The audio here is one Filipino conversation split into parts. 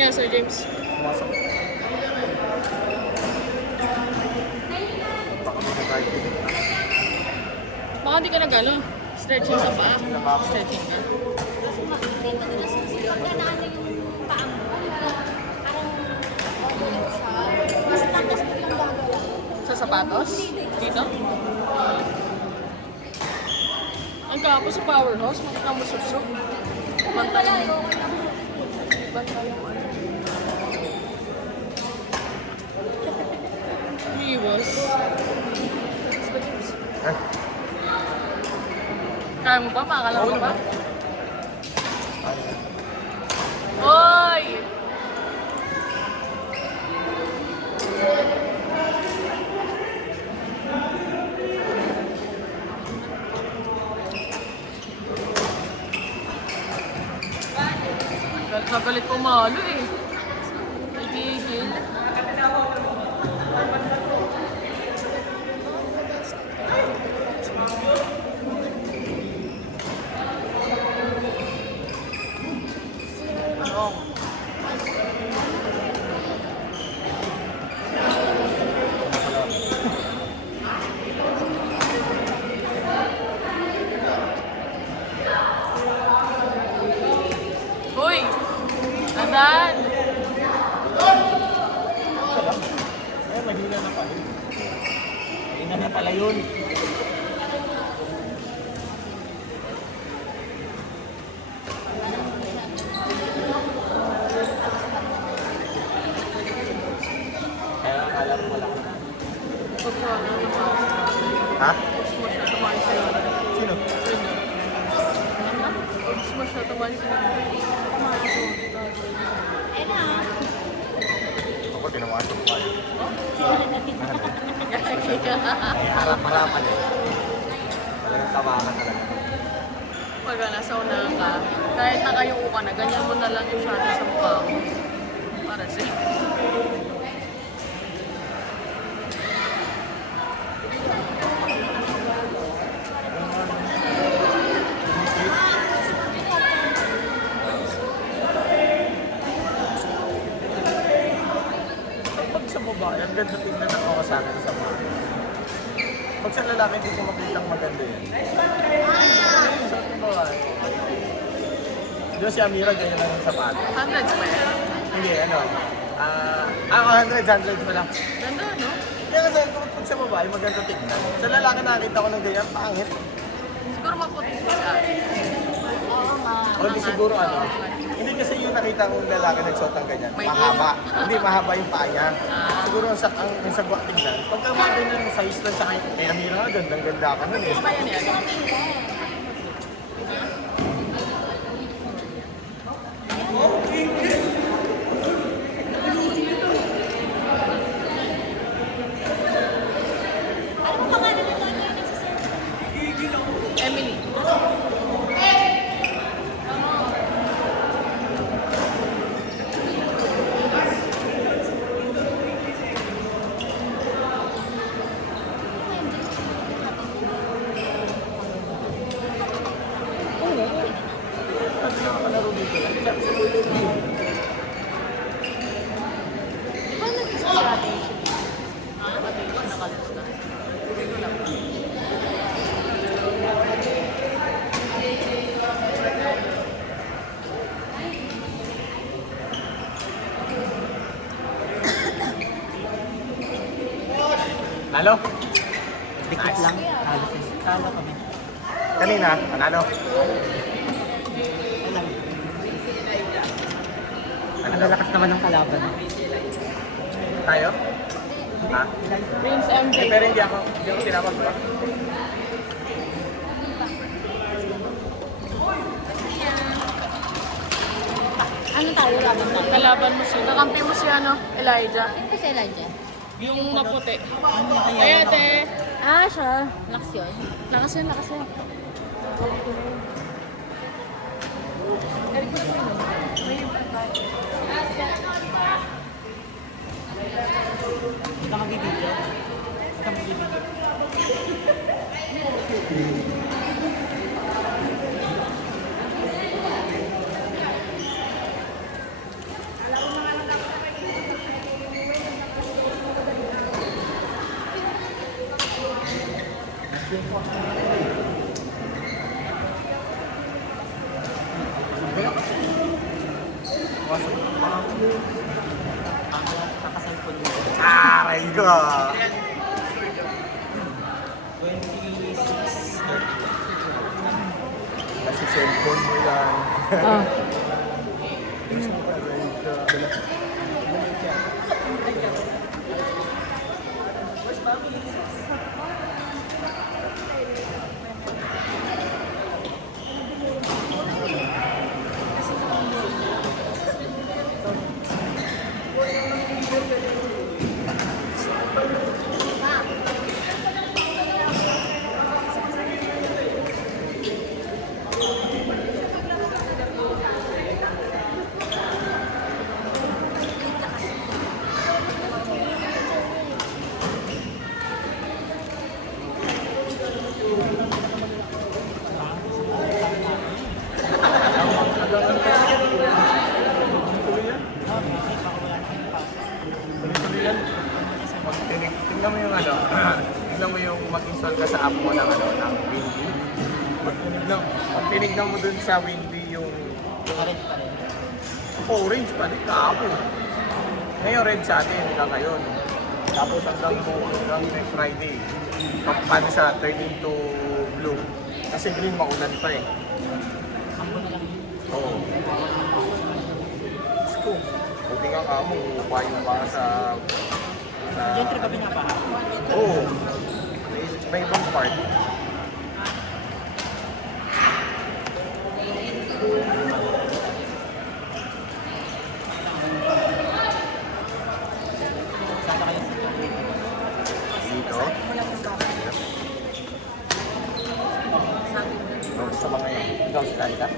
nangyari sa'yo, James? Pumasok. Baka mag-drive. Baka hindi ka nag-ano? Stretching sa paa. Stretching ka. Kasi hindi madalas kasi pagka naano yung paa mo, parang overload siya. Mas takas mo lang gagawin. Sa sapatos? Dito? Ang kapo sa powerhouse, magkakamususok. Wala pala, okay lang. Banta yung ano. Umiwas. Kaya mo ba? Makakalaw mo ba? Hoy! Galit ko malo eh. Nagigil. Hoy! Andan! Eh, mahina na pala. Mahina na pala yun. Kaya akala ko wala. Ha? Gusto mo siya tumahan sa'yo. Sino? Gusto mo siya tumahan sa'yo. Eh na. Ako, tinamaan ko pa. Harap-harapan eh. Talagang tawakan talaga. Pag nasa unahan ka, kahit nakayuko ka na, ganyan mo na lang yung shadow sa mukha mo. Para sa'yo. Pag sa babae, ang ganda tingnan ng mga sa akin sa mga. Pag sa lalaki, hindi ko makitang maganda yun. Sa babae. Doon si Amira, ganyan lang yung sapato. Hundreds pa yan. Hindi, ano. Hundreds pa lang. Ganda, no? Kaya kasi pag sa babae, maganda tingnan. Sa lalaki nakita ko ng ganyan, pangit. Siguro maputi siya sa akin. Oo nga. O di siguro ano. Hindi kasi yung nakita kong lalaki nagsuot ng ganyan. May Mahaba. Hindi, mahaba yung paa niya. Ah. Siguro ang sagwak tingnan. Pagka mga ganyan yung size lang sa akin, eh Amira nga, gandang-ganda ka nun eh. Ano ba yan yan? Ano mo pangalan ng mga nagsiserve? Emily. Kasi nakakalaro dito. Di ba nag-isa si ate? Ate, nakalis na. Hindi ko lang. Nalo? Dikit lang. Halos talo kami. Kanina, panalo. Alam. Ang lalakas naman ng kalaban. Tayo? Ha? Prince MJ. Eh, pero hindi ako tinawag ba? Ano tayo? Laban tayo. Kalaban mo siya. Kakampi mo si ano, Elijah. Ano ba si Elijah? Yung maputi. Kaya ate. Ah, siya. Lakas yun. Lakas yun, lakas yun. Hindi ka magbibideo. Hindi ka magbibideo. Pasok pa. Bago kakasal ko din. Aray ko! 26 na. Kasi cellphone mo yan. Ah. Gusto mo pa tingnan mo yung ano, tingnan mo yung mag-install ka sa app mo ng ano, ng Windy. Pag tinignan mo dun sa Windy yung Orange pa rin. orange pa din kapo. Ngayon red sa atin hanggang ngayon. Tapos hanggang next Friday. Paano siya turn into blue? Kasi green maulan pa eh. Sambo na lang yun. Oo. Sko. Buti nga kamo, upa yung para sa... Gentry ba binabaha? Oo. May ibang part. Sana kayo. Dito. Sa mga yun. Ikaw si Kanta?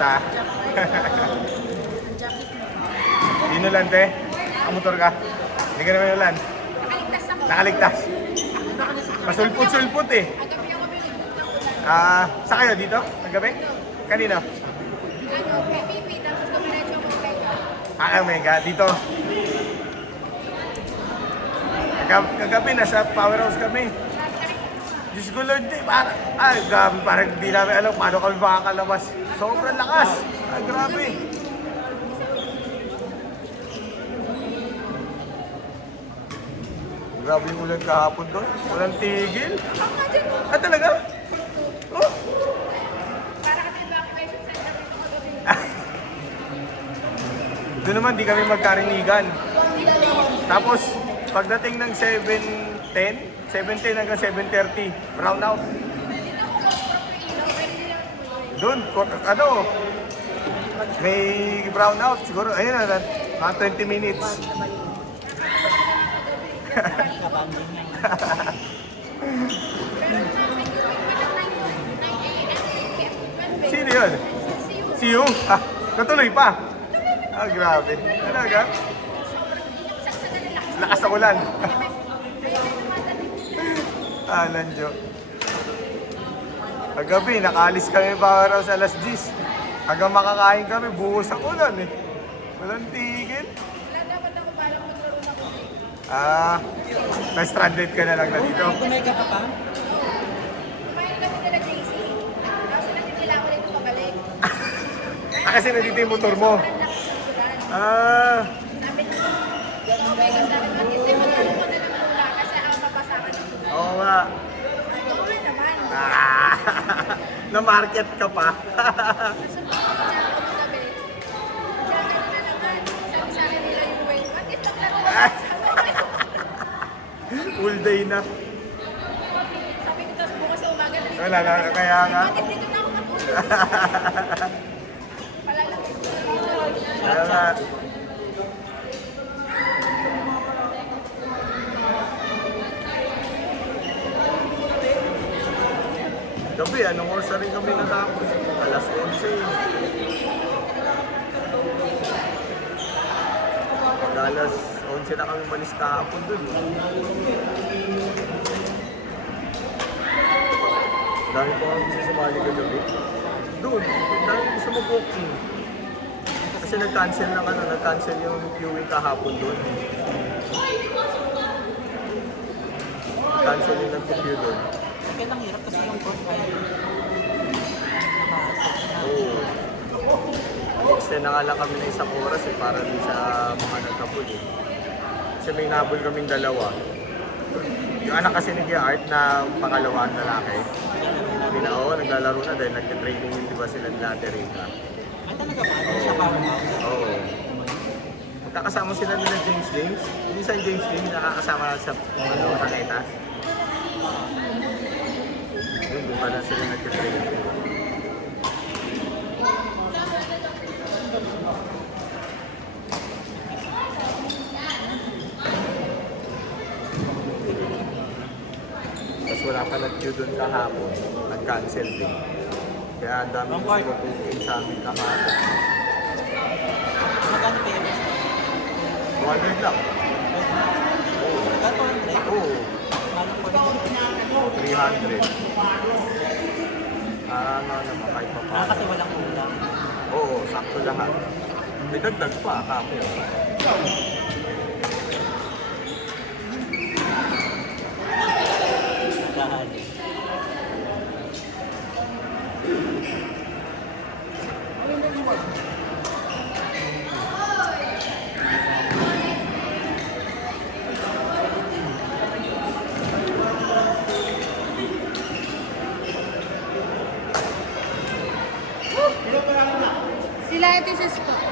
Basta. Inulan, te? Ang motor ka? Hindi ka naman inulan? Nakaligtas ako. Nakaligtas. Masulpot-sulpot eh. Ang gabi ako pinagpunta. Sa kayo dito? Naggabi? Kanina? Ano, PPP, tapos dumiretso ako kay Omega. Dito. Kagabi, nasa powerhouse kami. Diyos ko Lord, grabe, parang di namin alam paano kami makakalabas. Sobrang lakas. Grabe. Grabe yung ulan kahapon doon. Walang tigil. Talaga? Oh. para kasi evacuation center dito kagabi. Doon naman, di kami magkarinigan. Tapos, pagdating ng 7:10 hanggang 7:30, brown out. Doon, ano, may brown out. Siguro, ayun na, mga 20 minutes. Abandon niya. Sino yun? Si you? Natuloy pa? Grabe. Talaga? Lakas ng ulan. Lanjo. Kagabi, nakaalis kami para sa alas 10. Hanggang makakain kami, buhos ang ulan eh. Walang tigil. Na-stranded ka na lang na dito. Tumega ka pa? Kumain kami nila JC. Tapos nagtitila ako dito pabalik. Kasi nandito yung motor mo. Sobrang lakas ng ulan. Sabi ko, Omega sa akin, hindi mo naman ko na lang muna kasi ako mapasakan ng ulan. Oo nga. Over naman. Na-market ka pa. Sa mga ako ng gabi, kaya ganun na naman. Sabi sa akin nila yung wave, bakit naglaro ka? Full day na. Sabi ko, tapos bukas sa umaga, dito Wala na, kaya nga. Bakit dito na ako matulog? Palalaki ko na dito. Kaya nga. Gabi, anong oras na rin kami natapos? alas 11. Alas 11 na kami malis kahapon dun. Dahil po kami sumali kagabi. Doon, dahil gusto mag-walking. Kasi nag-cancel yung viewing kahapon doon. Cancel yung nag-view doon. Kaya lang hirap kasi yung court ay Oo. Nag-extend na nga lang kami ng isang oras para din sa mga nagkapul eh. Kasi may nabol kaming dalawa. Yung anak kasi ni Kuya Art na pangalawang lalaki. Naglalaro na dahil nag-training yung diba sila nila Teresa. ay talaga ba? Sa powerhouse. Oo. Magkakasama sila nila James. Minsan James nakakasama sa Raketas. Doon pa na sila nag-training. Tapos wala pa nag-queue doon kahapon. Nag-cancel din. Kaya ang dami gusto mag-booking sa amin kahapon. Magkano kayo? 200 lang. Magkano? Oo. Ano po rin? 300. Ano naman, kahit pa pa. Kasi walang ulam. Oo, sakto lahat. May dagdag pa, kape. Dahil. Sila ito sa school.